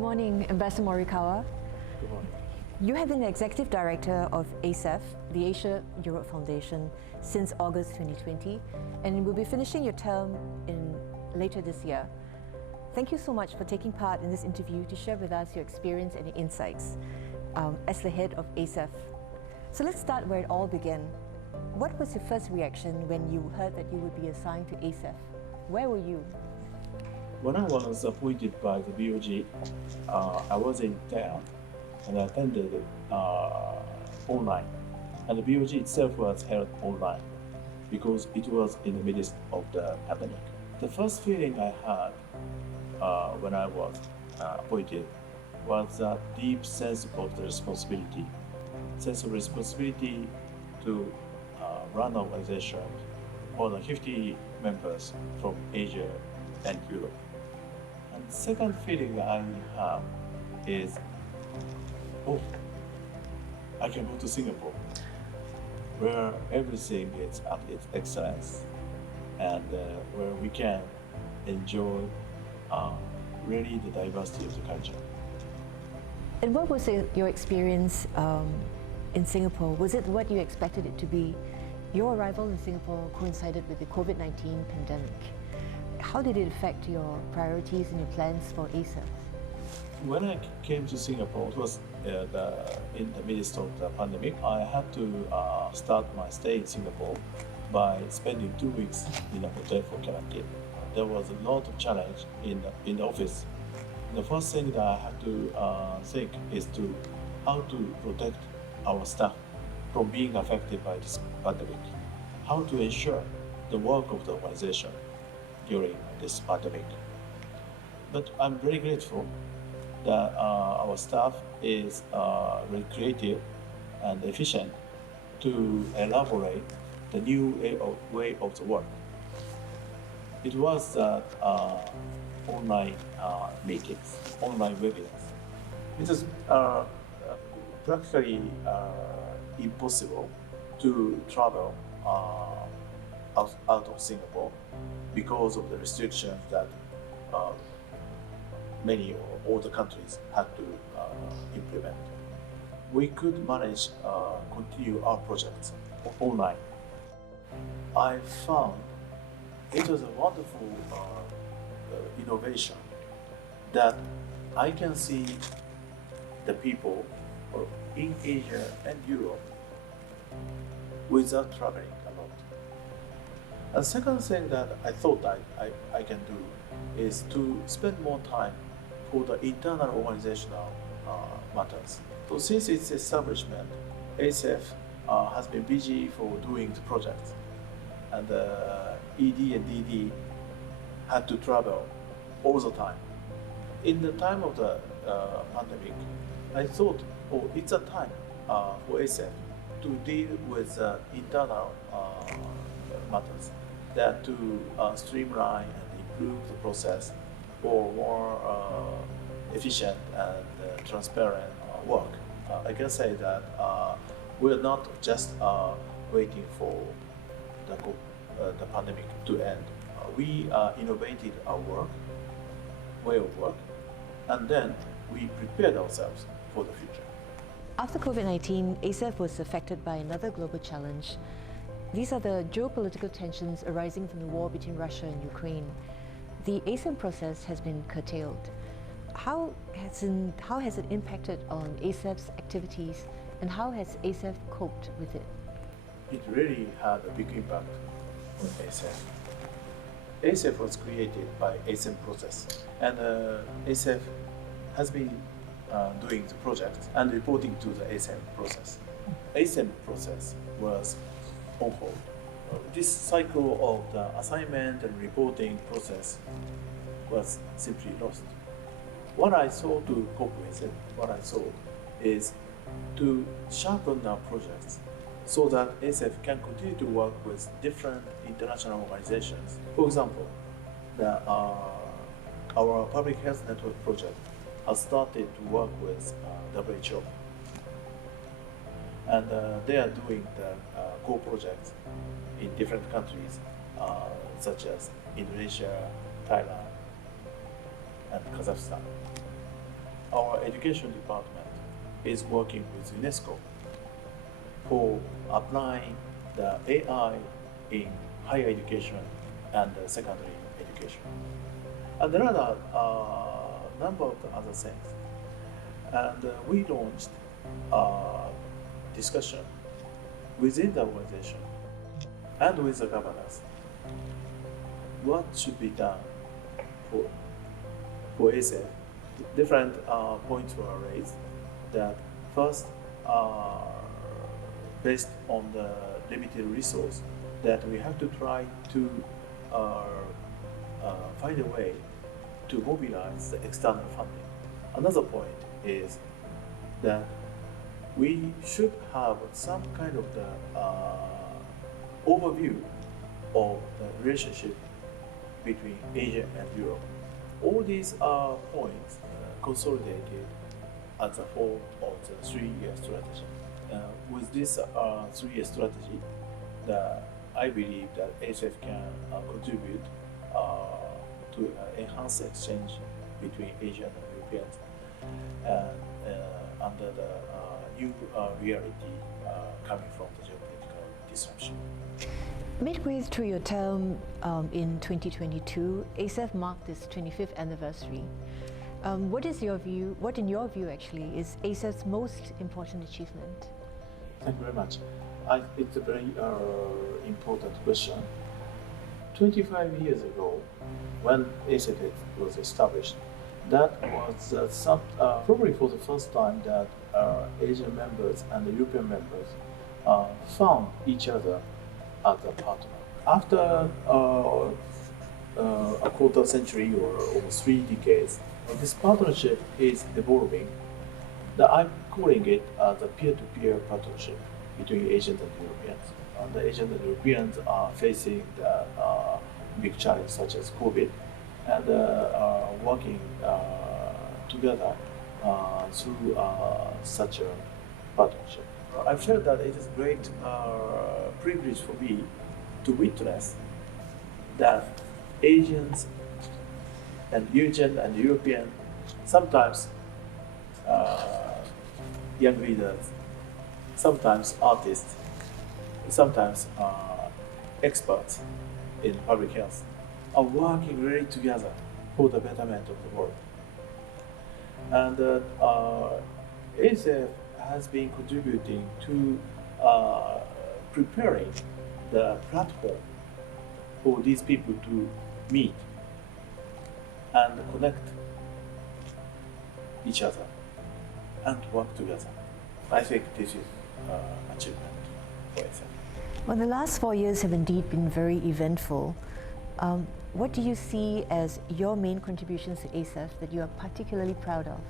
Good morning, Ambassador MORIKAWA. Good morning. You have been the Executive Director of ASEF, the Asia Europe Foundation, since August 2020, and you will be finishing your term later this year. Thank you so much for taking part in this interview to share with us your experience and your insights as the head of ASEF. So let's start where it all began. What was your first reaction when you heard that you would be assigned to ASEF? Where were you? When I was appointed by the BOG, I was in town and I attended online. And the BOG itself was held online because it was in the midst of the pandemic. The first feeling I had when I was appointed was a deep sense of the responsibility. Sense of responsibility to run an organization, more than 50 members from Asia and Europe. And the second feeling I have is, oh, I can go to Singapore, where everything is at its excellence and where we can enjoy really the diversity of the culture. And what was your experience in Singapore? Was it what you expected it to be? Your arrival in Singapore coincided with the COVID-19 pandemic. How did it affect your priorities and your plans for ASEF? When I came to Singapore, it was in the midst of the pandemic. I had to start my stay in Singapore by spending 2 weeks in a hotel for quarantine. There was a lot of challenge in the office. The first thing that I had to think is how to protect our staff from being affected by this pandemic. How to ensure the work of the organization during this pandemic. But I'm very grateful that our staff is very creative and efficient to elaborate the new way of the work. It was online meetings, online webinars. It is practically impossible to travel out of Singapore because of the restrictions that many or all the countries had to implement. We could manage continue our projects online. I found it was a wonderful innovation that I can see the people in Asia and Europe without traveling a lot. And second thing that I thought I can do is to spend more time for the internal organizational matters. So since its establishment, ASEF has been busy for doing the projects, and ED and DD had to travel all the time. In the time of the pandemic, I thought, oh, it's a time for ASEF to deal with internal matters, that to streamline and improve the process for more efficient and transparent work. I can say that we're not just waiting for the pandemic to end. We innovated our way of work, and then we prepared ourselves for the future. After COVID-19, ASEF was affected by another global challenge. These are the geopolitical tensions arising from the war between Russia and Ukraine. The ASEF process has been curtailed. How has it impacted on ASEF's activities, and how has ASEF coped with it? It really had a big impact on ASEF. ASEF was created by ASEM process, and ASEF has been doing the project and reporting to the ASEM process. ASEM process was on hold. This cycle of the assignment and reporting process was simply lost. What I saw to cope with it, what I saw is to sharpen our projects so that ASEF can continue to work with different international organizations. For example, our public health network project has started to work with WHO. And they are doing the co-projects in different countries, such as Indonesia, Thailand, and Kazakhstan. our education department is working with UNESCO for applying the AI in higher education and secondary education. And there are a number of other things. And we launched a discussion within the organization and with the governors. What should be done for ASEF? Different points were raised. That first, based on the limited resource, that we have to try to find a way to mobilize the external funding. Another point is that we should have some kind of the overview of the relationship between Asia and Europe. All these are points consolidated as a whole of the 3-year strategy. With this 3-year strategy, I believe that ASEF can contribute to enhance exchange between Asian and Europeans under the new reality coming from the geopolitical disruption. Midway through your term in 2022, ASEF marked its 25th anniversary. What in your view actually is ASEF's most important achievement? Thank you very much. It's a very important question. 25 years ago, when ASEF was established, that was probably for the first time that Asian members and the European members found each other as a partner. After a quarter century or almost 3 decades, this partnership is evolving. I'm calling it as a peer-to-peer partnership between Asians and Europeans. The Asians and Europeans are facing the big challenge such as COVID, and working together through such a partnership. I felt that it is a great privilege for me to witness that Asians and Asian and European, sometimes young leaders, sometimes artists, sometimes experts in public health, are working really together for the betterment of the world. And ASEF has been contributing to preparing the platform for these people to meet and connect each other and work together. I think this is an achievement for ASEF. Well, the last 4 years have indeed been very eventful. What do you see as your main contributions to ASEF that you are particularly proud of?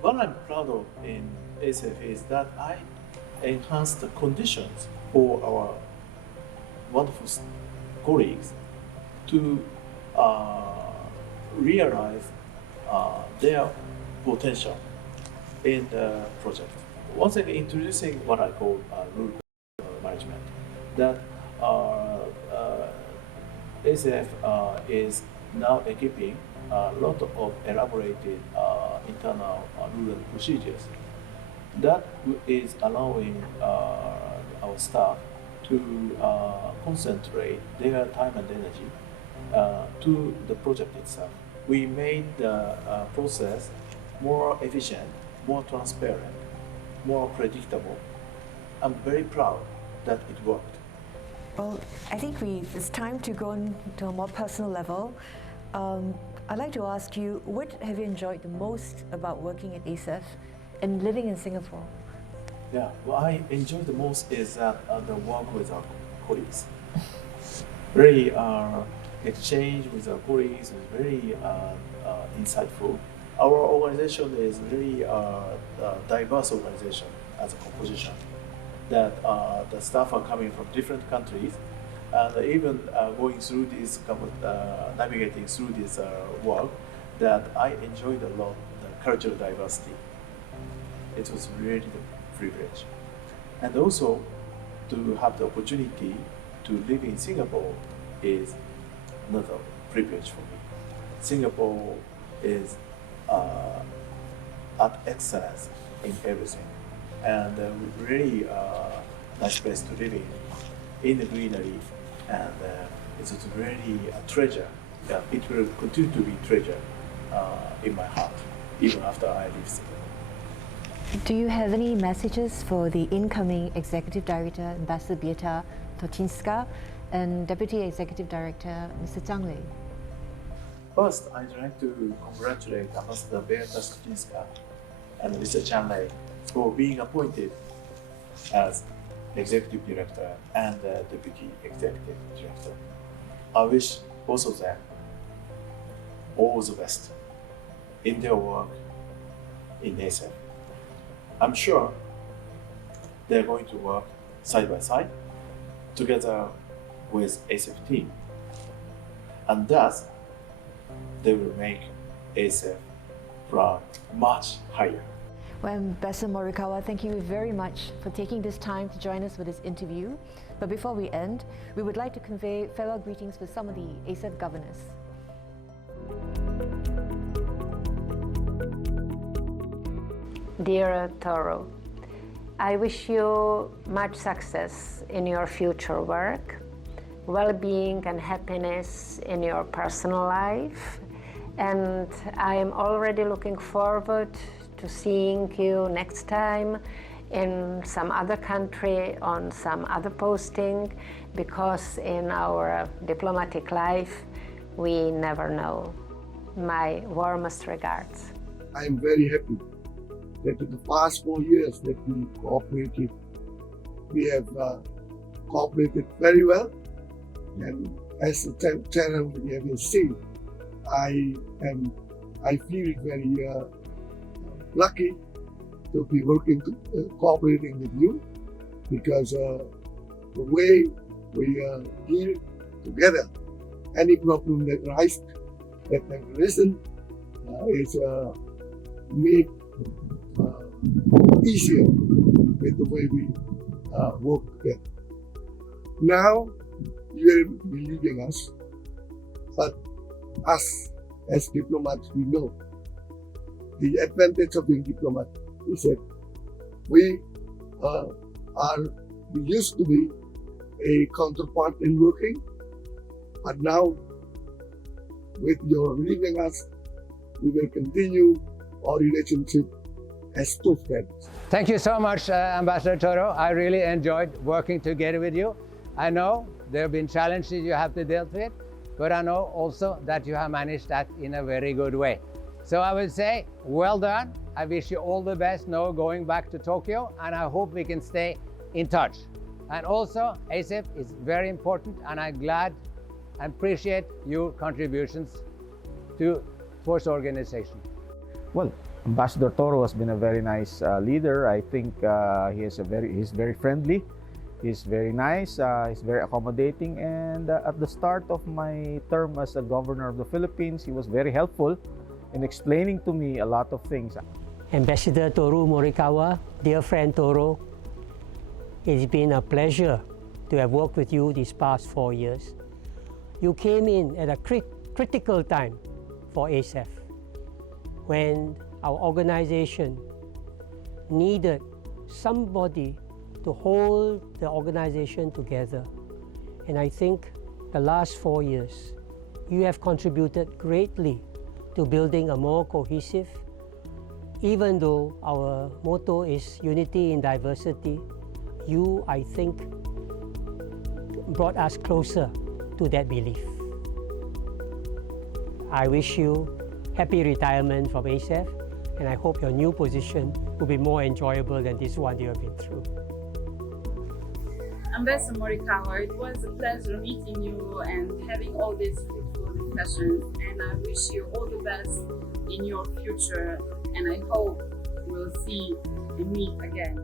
What I'm proud of in ASEF is that I enhanced the conditions for our wonderful colleagues to realize their potential in the project. Once again, introducing what I call rule management, that ASEF is now equipping a lot of elaborated internal rules and procedures that is allowing our staff to concentrate their time and energy to the project itself. We made the process more efficient, more transparent, more predictable. I'm very proud that it worked. Well, I think it's time to go on to a more personal level. I'd like to ask you, what have you enjoyed the most about working at ASEF and living in Singapore? Yeah, what I enjoy the most is that the work with our colleagues. Very exchange with our colleagues is very insightful. Our organization is very diverse organization as a composition. That the staff are coming from different countries, and even going through this, navigating through this work, that I enjoyed a lot the cultural diversity. It was really a privilege, and also to have the opportunity to live in Singapore is another privilege for me. Singapore is at excellence in everything. And really nice place to live in the greenery, and it's really a treasure. Yeah, it will continue to be treasure in my heart, even after I leave Singapore. Do you have any messages for the incoming Executive Director, Ambassador Beata Tortinska, and Deputy Executive Director, Mr. Zhang Lei? First, I'd like to congratulate Ambassador Beata Tortinska and Mr. Zhang Lei for being appointed as Executive Director and Deputy Executive Director. I wish both of them all the best in their work in ASEF. I'm sure they're going to work side by side together with ASEF team, and thus they will make ASEF run much higher. Well, Ambassador Morikawa, thank you very much for taking this time to join us for this interview. But before we end, we would like to convey farewell greetings with some of the ASEF governors. Dear Toru, I wish you much success in your future work, well-being and happiness in your personal life, and I am already looking forward to seeing you next time in some other country on some other posting, because in our diplomatic life we never know. My warmest regards. I am very happy that in the past 4 years that we cooperated, we have cooperated very well, and as the channel we have seen, I feel very lucky to be cooperating with you, because the way we deal together, any problem that arises, that can listen is made easier with the way we work together. Now you will be leaving us, but us as diplomats, we know the advantage of being diplomat is that we used to be a counterpart in working, but now with your leaving us, we will continue our relationship as two friends. Thank you so much, Ambassador Toru. I really enjoyed working together with you. I know there have been challenges you have to deal with, but I know also that you have managed that in a very good way. So I would say, well done. I wish you all the best now going back to Tokyo, and I hope we can stay in touch. And also, ASEF is very important, and I'm glad and appreciate your contributions to force organization. Well, Ambassador Toru has been a very nice leader. I think he's very friendly, he's very nice, he's very accommodating, and at the start of my term as a governor of the Philippines, he was very helpful in explaining to me a lot of things. Ambassador Toru Morikawa, dear friend Toru, it's been a pleasure to have worked with you these past 4 years. You came in at a critical time for ASEF, when our organization needed somebody to hold the organization together. And I think the last 4 years, you have contributed greatly to building a more cohesive, even though our motto is unity in diversity, you, I think, brought us closer to that belief. I wish you happy retirement from ASEF, and I hope your new position will be more enjoyable than this one you have been through. Ambassador Morikawa, it was a pleasure meeting you and having all these fruitful discussions, and I wish you all the best in your future, and I hope we'll see and meet again.